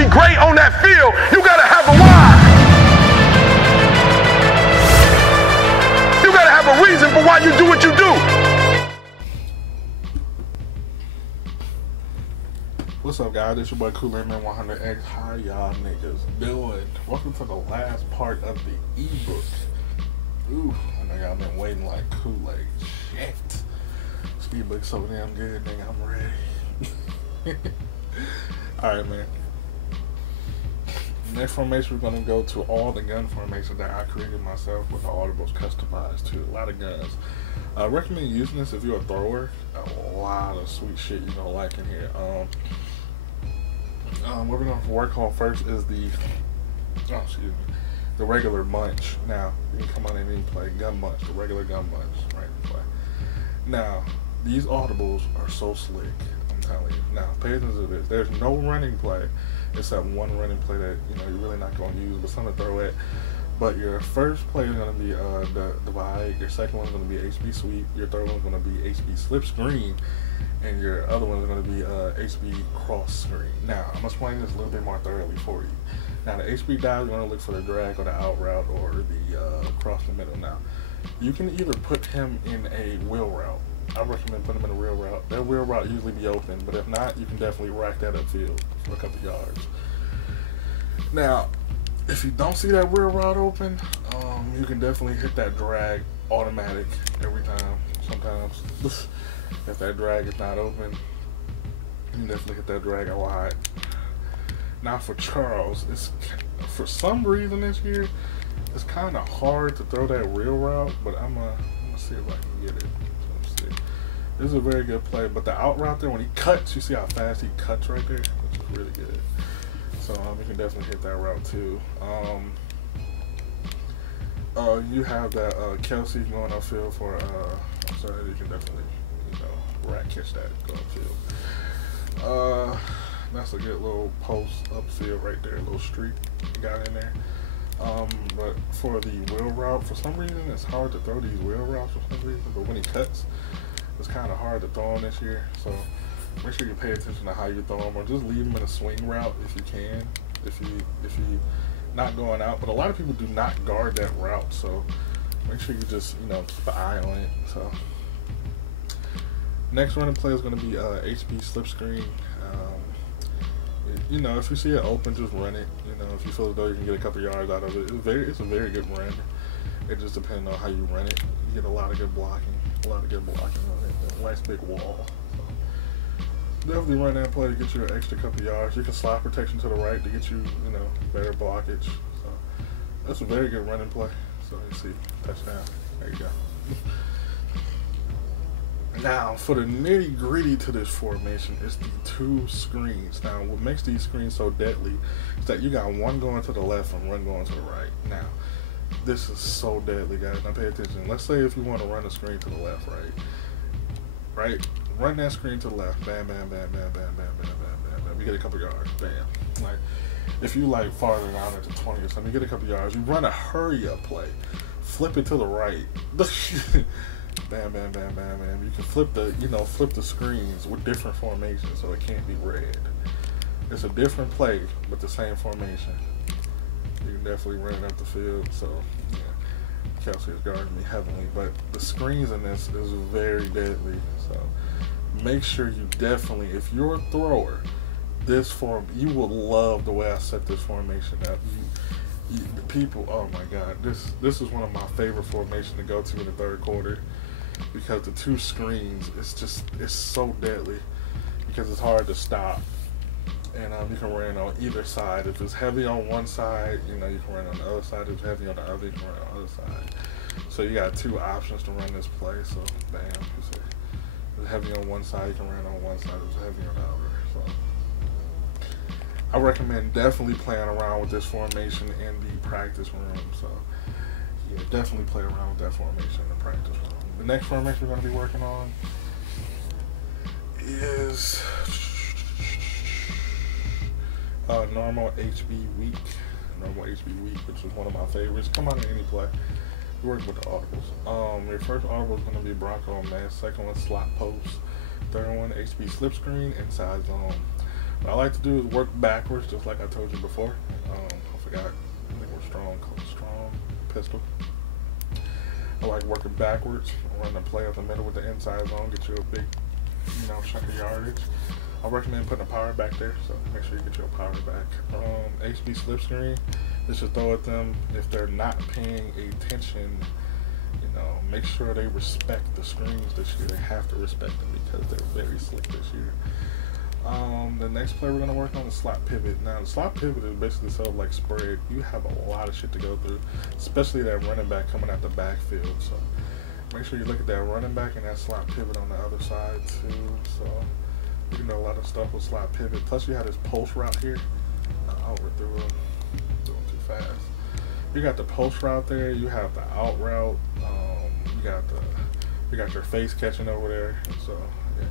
be great on that field, you gotta have a why. You gotta have a reason for why you do what you do. What's up, guys? It's your boy Kool-Aid-Man 100X. How y'all niggas doing? Welcome to the last part of the ebook. Ooh, I know y'all been waiting like Kool-Aid. Shit. This ebook's so damn good, nigga. I'm ready. Alright, man. Next formation, we're going to go to all the gun formations that I created myself with the audibles customized to a lot of guns. I recommend using this if you're a thrower. A lot of sweet shit you're going to like in here. What we're going to work on first is the regular bunch. Now, you can come on in and play gun bunch, the regular gun bunch, right? Play. Now, these audibles are so slick, I'm telling you. Now, pay attention to this. There's no running play except one running play that you're really not going to use, but something to throw at. But your first play is going to be the divide. Your second one is going to be HB sweep. Your third one is going to be HB slip screen, and your other one is going to be HB cross screen. Now, I'm explaining this a little bit more thoroughly for you. Now, the HB dive, you want to look for the drag or the out route or the cross the middle. Now, you can either put him in a wheel route. I recommend putting him in a wheel route. That wheel route usually be open, but if not, you can definitely rack that upfield for a couple yards. Now, if you don't see that wheel route open, you can definitely hit that drag automatic every time. Sometimes, if that drag is not open, you can definitely hit that drag a lot. Now for Charles, for some reason this year, it's kind of hard to throw that wheel route, but I'm gonna see if I can get it. This is a very good play, but the out route there, when he cuts, you see how fast he cuts right there, which is really good. So you can definitely hit that route too. You have that Kelsey going upfield for so you can definitely rack catch that go upfield. That's a good little post upfield right there, a little streak you got in there. But for the wheel route, for some reason it's hard to throw these wheel routes for some reason, but when he cuts, it's kind of hard to throw them this year. So make sure you pay attention to how you throw them, or just leave them in a swing route if you can, if you not going out. But a lot of people do not guard that route, so make sure you just keep an eye on it. So next running play is going to be HB slip screen. If you see it open, just run it. If you feel as though you can get a couple yards out of it, it's a very good run. It just depends on how you run it. You get a lot of good blocking on it. A nice big wall. So definitely run that play to get you an extra couple yards. You can slide protection to the right to get you, better blockage. So that's a very good running play. So you see, touchdown. There you go. Now, for the nitty gritty to this formation is the two screens. Now, what makes these screens so deadly is that you got one going to the left and one going to the right. Now, this is so deadly, guys. Now, pay attention. Let's say if you want to run a screen to the left, right? Run that screen to the left. Bam, bam, bam, bam, bam, bam, bam, bam, bam. You get a couple yards. Bam. Like, if you farther down into 20 or something, you get a couple yards. You run a hurry up play. Flip it to the right. Bam, bam, bam, bam, bam. You can flip the screens with different formations, so it can't be red. It's a different play, but the same formation. You can definitely run it up the field. So, yeah, Kelsey is guarding me heavily, but the screens in this is very deadly. So, make sure you definitely, if you're a thrower, you will love the way I set this formation up. The people, oh my God, this is one of my favorite formations to go to in the third quarter, because the two screens, it's so deadly because it's hard to stop, and you can run on either side. If it's heavy on one side, you can run on the other side. If it's heavy on the other, you can run on the other side. So you got two options to run this play. So bam, you see, if it's heavy on one side, you can run on one side. If it's heavy on the other. So I recommend definitely playing around with this formation in the practice room. So yeah, definitely play around with that formation in the practice room. The next formation we're going to be working on is normal HB weak. Normal HB weak, which is one of my favorites. Come on in any play. We're working with the audibles. Your first audible is going to be Bronco Man. Second one, slot post. Third one, HB slip screen, inside zone. What I like to do is work backwards, just like I told you before. I forgot. I think we're strong pistol. I like working backwards, run the play up the middle with the inside zone, get you a big, chunk of yardage. I recommend putting a power back there, so make sure you get your power back. HB slip screen, just throw at them if they're not paying attention. Make sure they respect the screens this year. They have to respect them because they're very slick this year. The next play we're going to work on is slot pivot. Now, the slot pivot is basically sort of like spread. You have a lot of shit to go through, especially that running back coming out the backfield. So make sure you look at that running back and that slot pivot on the other side too. So you can do a lot of stuff with slot pivot. Plus, you have this post route here. I overthrew him. Doing too fast. You got the post route there. You have the out route. You got your face catching over there. So yeah,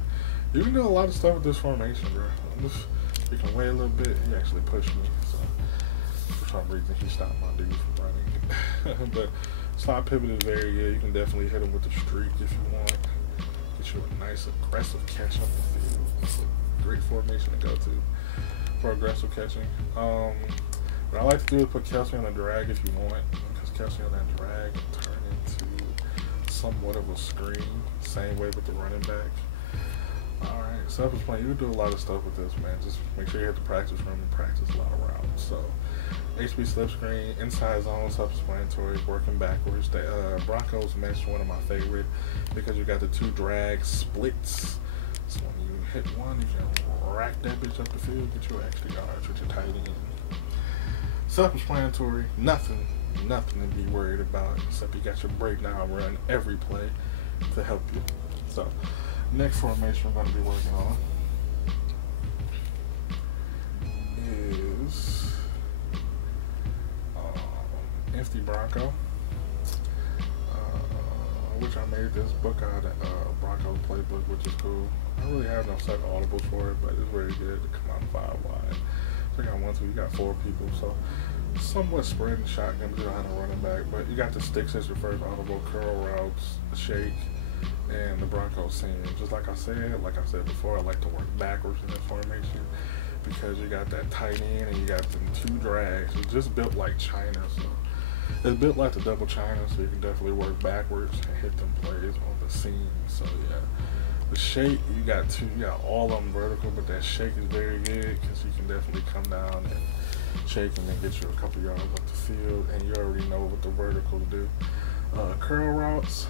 you can do a lot of stuff with this formation, bro. You can wait a little bit. He actually pushed me, so for some reason he stopped my dude from running. But slot pivot is very good. You can definitely hit him with the streak if you want. Get you a nice aggressive catch up the field. It's a great formation to go to for aggressive catching. What I like to do is put Kelsey on a drag if you want, because Kelsey on that drag will turn into somewhat of a screen. Same way with the running back. Alright, self-explanatory. You can do a lot of stuff with this, man. Just make sure you hit the practice room and practice a lot of routes. So, HB slip screen, inside zone, self-explanatory, working backwards. The Broncos mesh, one of my favorite, because you got the two drag splits. So when you hit one, you can rack that bitch up the field, get your extra yards with your tight end. Self-explanatory, nothing to be worried about, except you got your breakdown run every play to help you. So, next formation we're going to be working on is Empty Bronco, which I made this book out of Bronco Playbook, which is cool. I really have no set audibles for it, but it's very good to come out 5 wide. So I got 1, 2, you got 4 people, so somewhat spreading shotguns behind a running back, but you got the sticks as your first audible, curl routes, shake, and the Broncos seam. Just like I said before, I like to work backwards in this formation because you got that tight end and you got them 2 drags. It's just built like China, so it's built like the double China, so you can definitely work backwards and hit them plays on the seam. So yeah, the shake, you got all of them vertical, but that shake is very good because you can definitely come down and shake and then get you a couple yards up the field, and you already know what the vertical do. Curl routes,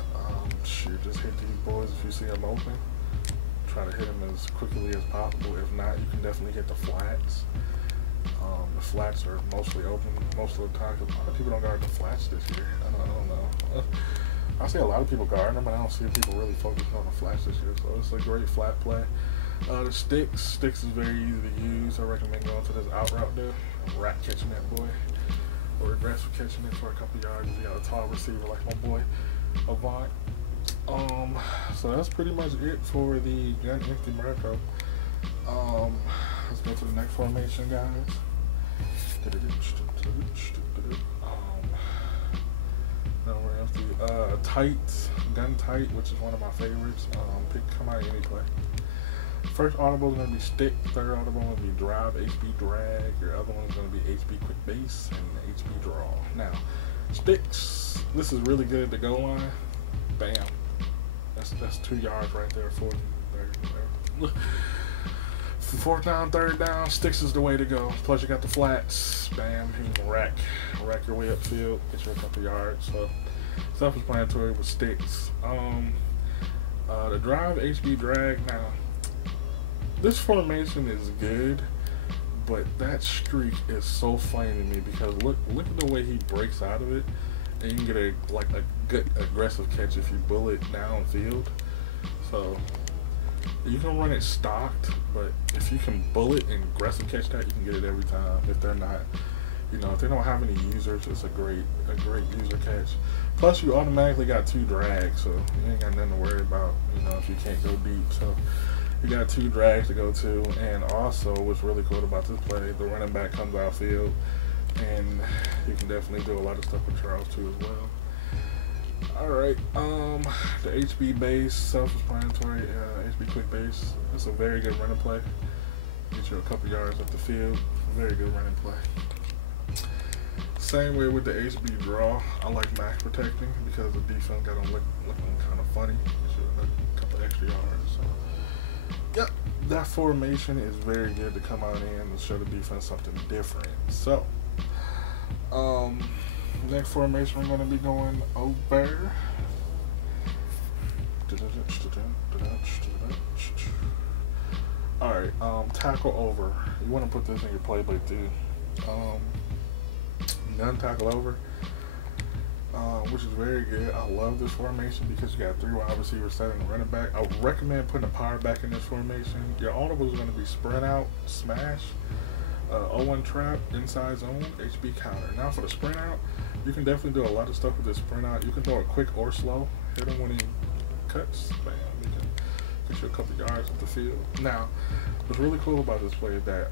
shoot, just hit these boys if you see them open. Try to hit them as quickly as possible. If not, you can definitely hit the flats. The flats are mostly open most of the time because a lot of people don't guard the flats this year. I don't know. I see a lot of people guarding them, but I don't see people really focusing on the flats this year. So it's a great flat play. The sticks is very easy to use. I recommend going to this out route there, rack catching that boy, or aggressive catching it for a couple yards if you got a tall receiver like my boy Avant. So that's pretty much it for the gun empty Bronco. Let's go to the next formation, guys. Now we're empty. Tight, gun tight, which is one of my favorites. Come out any play. First audible is going to be stick. Third audible is going to be drive, HB drag. Your other one is going to be HB quick base and HB draw. Now, sticks. This is really good at the goal line. Bam. That's 2 yards right there. 4th, 3rd. 4th down, 3rd down. Sticks is the way to go. Plus you got the flats. Bam. You can rack your way upfield. Get you a couple yards. So self-explanatory with sticks. The drive, HB drag. Now, this formation is good, but that streak is so funny to me because look at the way he breaks out of it, and you can get a good aggressive catch if you bullet downfield. So you can run it stocked, but if you can bullet and aggressive catch that, you can get it every time. If they're not, if they don't have any users, it's a great user catch. Plus you automatically got 2 drags, so you ain't got nothing to worry about, if you can't go deep. So you got 2 drags to go to, and also what's really cool about this play, the running back comes outfield, and you can definitely do a lot of stuff with Charles too as well. Alright, the HB base, self-explanatory, HB quick base. It's a very good running play. Get get you a couple yards up the field. Very good running play. Same way with the HB draw. I like max protecting because the defense got them looking kind of funny. Get you a couple extra yards. So, yep, that formation is very good to come out in and show the defense something different. So, next formation we're going to be going over. Alright, tackle over. You want to put this in your playbook too. None tackle over, which is very good. I love this formation because you got 3 wide receivers, 7 running back. I would recommend putting a power back in this formation. Your audible is going to be sprint out, smash, 0-1 trap, inside zone, HB counter. Now for the sprint out, you can definitely do a lot of stuff with this sprint out. You can throw it quick or slow. Hit him when he cuts. Bam. You can get you a couple yards up the field. Now, what's really cool about this play is that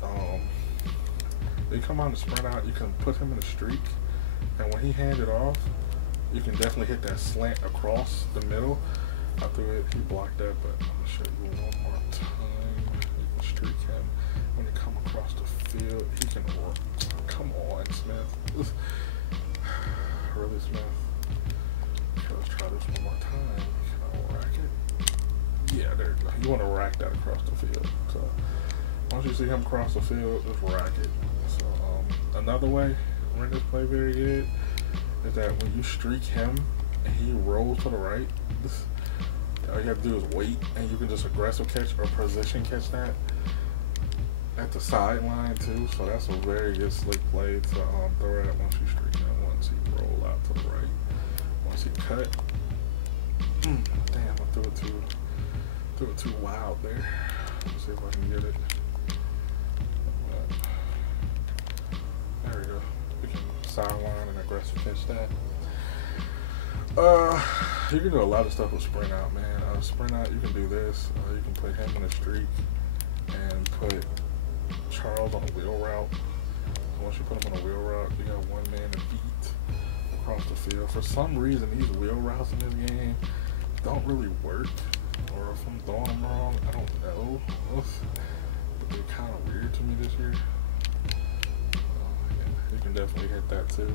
they come out and sprint out, you can put him in a streak, and when he hands it off, you can definitely hit that slant across the middle. I threw it, he blocked that, but I'm gonna show you one more time. You can streak him when you come across the field. He can work. Come on, Smith. Really, Smith? Okay, let's try this one more time. Can I rack it? Yeah, there you go. You want to rack that across the field. So once you see him cross the field, just rack it. So another way to run this play very good is that when you streak him and he rolls to the right, all you have to do is wait, and you can just aggressive catch or position catch that at the sideline too. So that's a very good slick play to throw at once you streak him, once he roll out to the right, once he cut. Damn, I threw it too wild there. Let's see if I can get it. There we go. We can sideline and aggressive catch that. You can do a lot of stuff with sprint out, man. Sprint out, you can do this. You can put him in a streak and put Charles on a wheel route. So once you put him on a wheel route, you got one man to beat across the field. For some reason, these wheel routes in this game don't really work. Or if I'm throwing them wrong, I don't know. But they're kind of weird to me this year. Yeah, you can definitely hit that too.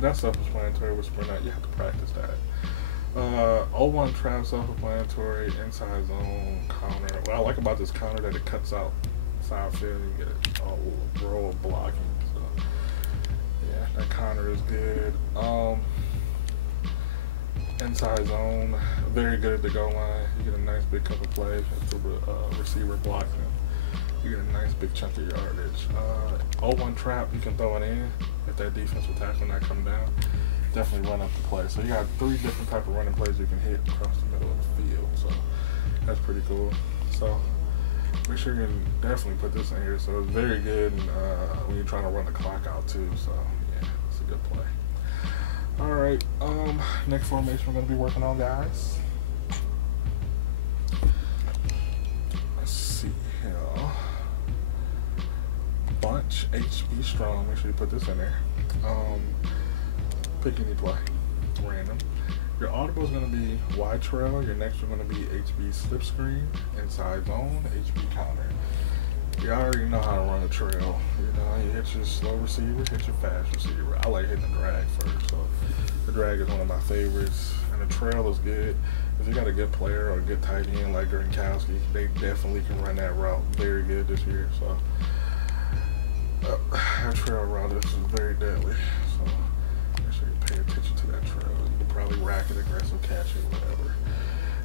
That's self-explanatory with sprint out. You have to practice that. 0-1 trap, self-explanatory, inside zone, counter. What I like about this counter that it cuts out side field. You get a row of blocking. So yeah, that counter is good. Inside zone, very good at the goal line. You get a nice big couple plays if the receiver blocks him. You get a nice big chunk of yardage. 0-1 trap, you can throw it in if that defensive tackle not come down. Definitely run up the play. So you got 3 different type of running plays you can hit across the middle of the field. So that's pretty cool. So make sure you can definitely put this in here. So it's very good when you're trying to run the clock out too. So yeah, it's a good play. All right, next formation we're gonna be working on, guys. Let's see here. Bunch, HB strong. Make sure you put this in there. Pick any play, random. Your audible is gonna be wide trail. Your next one gonna be HB slip screen, inside zone, HB counter. You already know how to run a trail. You know, you hit your slow receiver, hit your fast receiver. I like hitting the drag first. So the drag is one of my favorites, and the trail is good. If you got a good player or a good tight end like Gronkowski, they definitely can run that route very good this year. So that trail route is very deadly. So make sure you pay attention to that trail. You can probably rack it, aggressive catch it, whatever.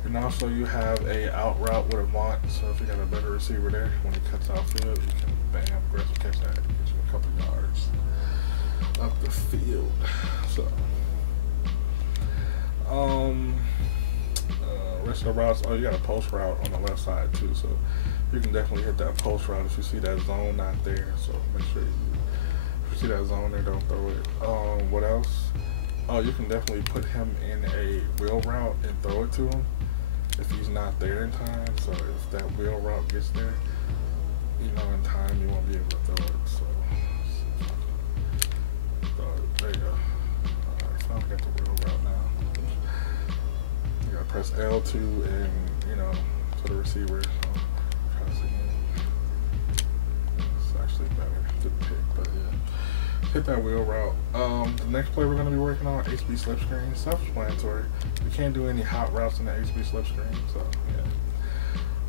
And also you have a out route with a Mont, so if you got a better receiver there, when he cuts outfield, you can bam, aggressive catch that, get you a couple yards up the field. So rest of the routes, you got a post route on the left side too, so you can definitely hit that post route if you see that zone not there. So make sure if you see that zone there, don't throw it. What else? You can definitely put him in a wheel route and throw it to him if he's not there in time. So if that wheel route gets there, you know, in time, you won't be able to throw it. So there you go. Alright, so I've got the wheel route now. You gotta press L2 and, you know, to the receiver. So try this again. hit that wheel route. The next play we're going to be working on, HB slip screen, self-explanatory. We can't do any hot routes in the HB slip screen, so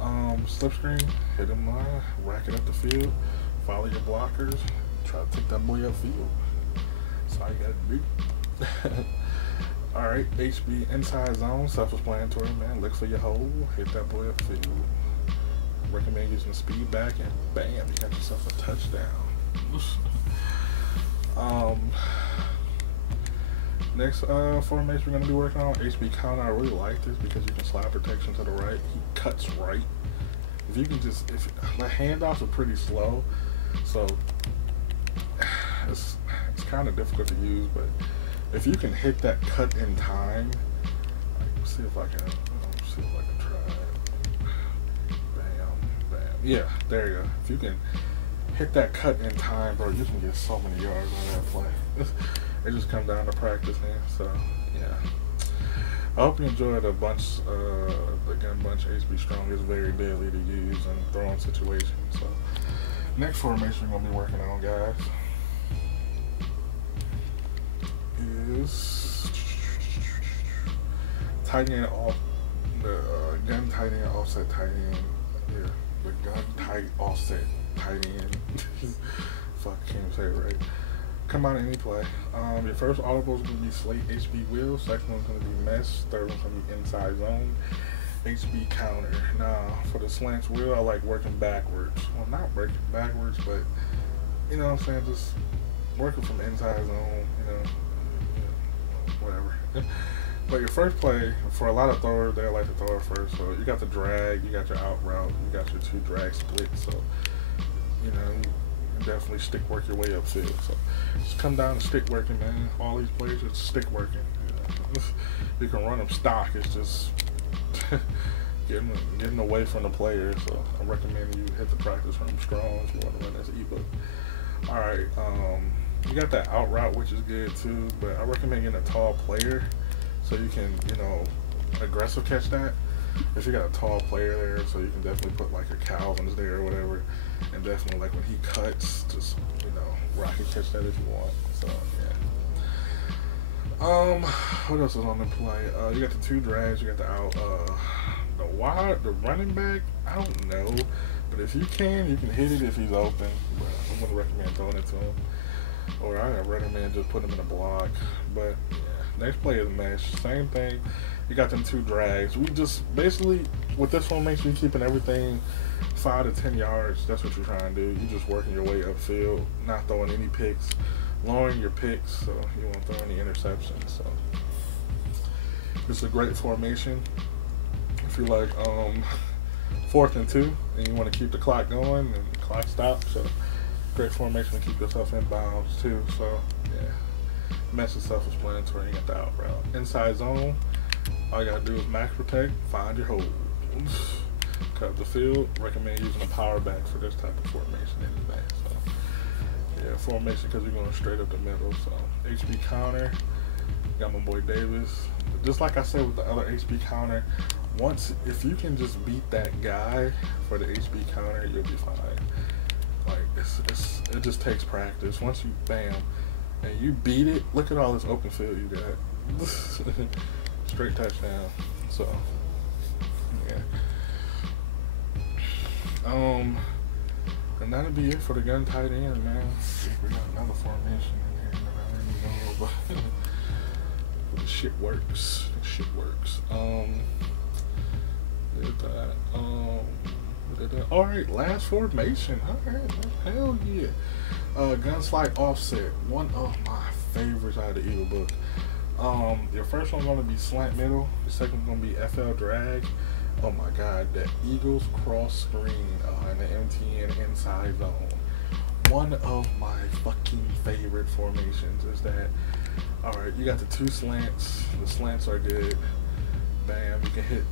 yeah. Slip screen, hit him line, rack it up the field, follow your blockers, try to take that boy upfield. That's all you got to do. Alright, HB inside zone, self-explanatory, man. Look for your hole, hit that boy upfield. Recommend using the speed back, and bam, you got yourself a touchdown. Next formation we're going to be working on, HB counter. I really like this because you can slide protection to the right. He cuts right. If you can just, if the handoffs are pretty slow, so it's kind of difficult to use, but if you can hit that cut in time, like, see if I can try it. Bam, bam. Yeah, there you go. If you can hit that cut in time, bro, you can get so many yards on that play. It just comes down to practicing. So yeah, I hope you enjoyed the bunch. The gun bunch HB Strong is very deadly to use in throwing situations. So next formation we're gonna be working on, guys, is tight end off the gun tight end offset tight end. Yeah, the gun tight offset tight end. Fuck, I can't say it right. Come out any play. Your first audible is going to be slate HB wheel. Second one's going to be mesh. Third one's going to be inside zone HB counter. Now, for the slants wheel, I like working backwards. Well, not working backwards, but you know what I'm saying? Just working from inside zone, you know, whatever. But your first play, for a lot of throwers, they like to throw it first. So you got the drag, you got your out route, you got your two drag splits. So, you know, you definitely stick work your way upfield. So just come down to stick working, man. All these plays are stick working. You can run them stock. It's just getting away from the player. So I recommend you hit the practice run strong if you want to run this ebook. All right, you got that out route, which is good too, but I recommend getting a tall player so you can, you know, aggressive catch that. If you got a tall player there, so you can definitely put like a Calvin's there or whatever, and definitely like when he cuts, just, you know, rocket catch that if you want. So yeah. What else is on the play? You got the two drags, you got the out, the running back. I don't know, but if you can hit it if he's open. But I'm gonna recommend throwing it to him, or I recommend just putting him in a block. But yeah. Next play is mesh. Same thing. You got them two drags. We just basically with this formation, you're keeping everything 5 to 10 yards. That's what you're trying to do. You're just working your way upfield, not throwing any picks, lowering your picks, so you won't throw any interceptions. So it's a great formation. If you like 4th and 2 and you want to keep the clock going and the clock stops, so great formation to keep yourself in bounds too. So yeah. Mesh is self-explanatory. You got the out route. Inside zone, all you gotta do is max protect, find your hole, cut up the field. Recommend using a power back for this type of formation anyway. So yeah, formation because you're going straight up the middle. So HB counter, got my boy Davis. Just like I said with the other HB counter, if you can just beat that guy for the HB counter, you'll be fine. Like it just takes practice. Once you bam and you beat it, look at all this open field you got. Straight touchdown. So yeah. And that'll be it for the gun tight end, man. We got another formation in here that I didn't know, but the shit works. The shit works. All right, last formation. All right, hell yeah. Gunslide offset, one of my favorites out of the Ebook. Your first one's gonna be slant middle. The second one's gonna be FL drag. Oh my god, that Eagles cross screen in the MTN inside zone. One of my fucking favorite formations is that. All right, you got the two slants. The slants are good. Bam, you can hit.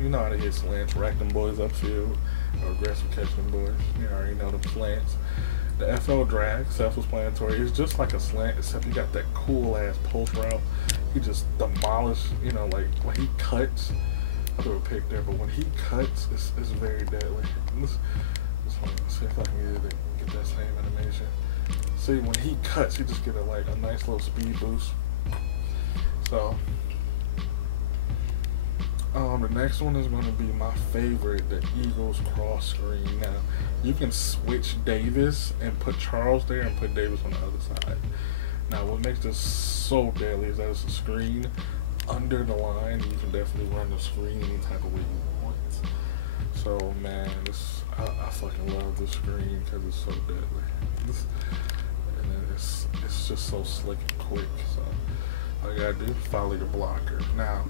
You know how to hit slants. Rack them boys upfield, or aggressive catch them boys. You already know the slants. The FL drag, self-explanatory, is just like a slant, except you got that cool ass post route. He just demolish, like when he cuts, I threw a pick there, but when he cuts, it's very deadly. Let's see if I can get that same animation. See, when he cuts, he just get a nice little speed boost. So, the next one is going to be my favorite, the Eagles cross screen. Now, you can switch Davis and put Charles there and put Davis on the other side. Now, what makes this so deadly is that it's a screen under the line. You can definitely run the screen any type of way you want. So, man, I fucking love this screen because it's so deadly. And it's just so slick and quick. So, all you gotta do is follow your blocker. Now,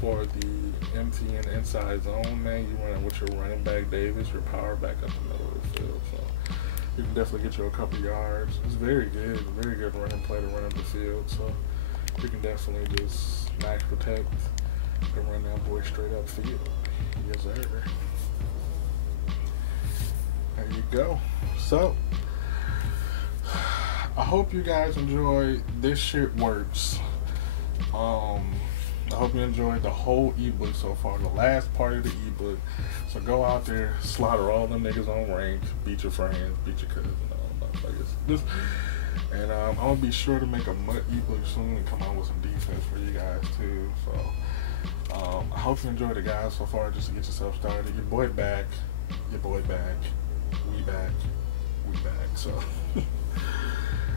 for the empty and inside zone, man, you run it with your running back Davis, your power back up the middle of the field. So you can definitely get you a couple yards. It's very good running play to run up the field. So you can definitely just max protect and run that boy straight up field. Yes, sir. There you go. So I hope you guys enjoy This Shit Works. I hope you enjoyed the whole ebook so far, the last part of the ebook. So go out there, slaughter all them niggas on rank, beat your friends, beat your cousins, and I'm gonna be sure to make a MUT ebook soon and come out with some defense for you guys too. So I hope you enjoyed it, guys, so far. Just to get yourself started. Your boy back, we back. So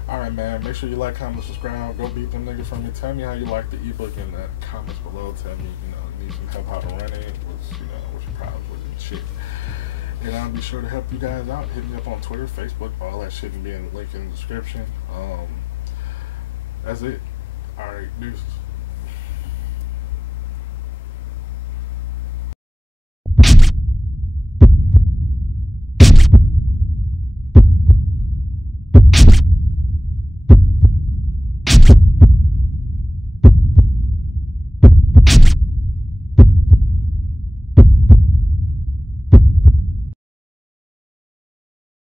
alright, man, make sure you like, comment, subscribe. Go beat them niggas from me. Tell me how you like the ebook in the comments below. Tell me, you need some help how to run it, what's your problems with it and shit. And I'll be sure to help you guys out. Hit me up on Twitter, Facebook, all that shit can be in the link in the description. That's it. Alright, deuces.